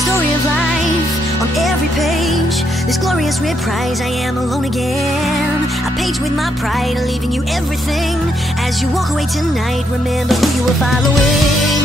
story of life on every page. This glorious reprise, I am alone again. A page with my pride, leaving you everything. As you walk away tonight, remember who you were following.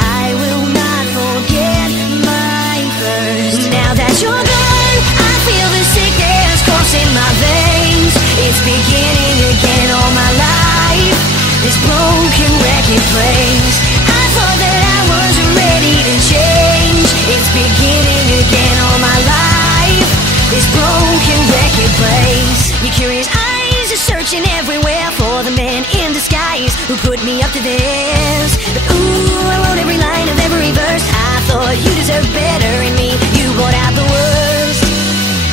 I will not forget my first. Now that you're gone, I feel the sickness coursing my veins. It's beginning again all my life. This broken record plays. I thought that I was ready to change. It's beginning again all my life. This broken record plays. Your curious eyes are searching everywhere for the man in disguise who put me up to this. But ooh, I wrote every line of every verse. I thought you deserved better in me. You brought out the worst.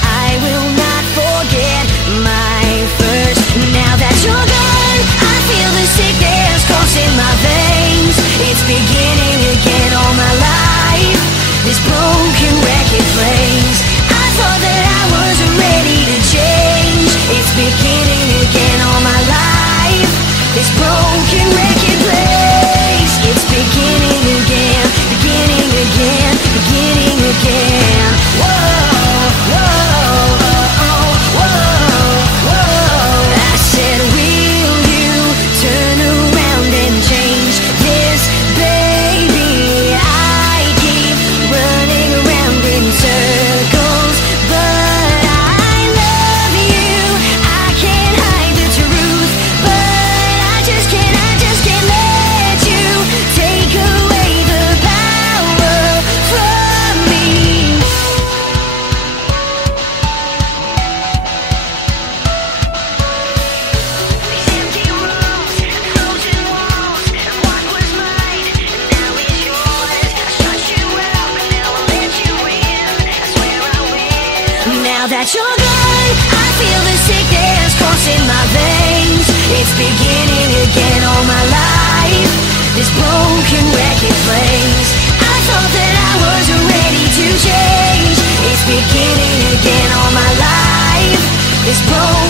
I will not forget my first. Now that you're gone, I feel the sickness coursing my veins. It's beginning again all my life. This broken record plays. I thought that I was ready to change. It's beginning again all my life. This broken record plays. It's beginning again, beginning again, beginning again. Whoa, whoa, whoa, whoa, whoa. I said, will you turn around and change this, baby? I keep running around in circles, but I love you. I can't hide the truth, but I just can't let you take away the power from me. These empty rooms, closing walls, and what was mine now is yours. I shut you out, but now I'll let you in. I swear I will. Now that you're gone, I feel the sickness coursing my veins. It's beginning again all my life. This broken record plays. I thought that I was ready to change. It's beginning again all my life. This broken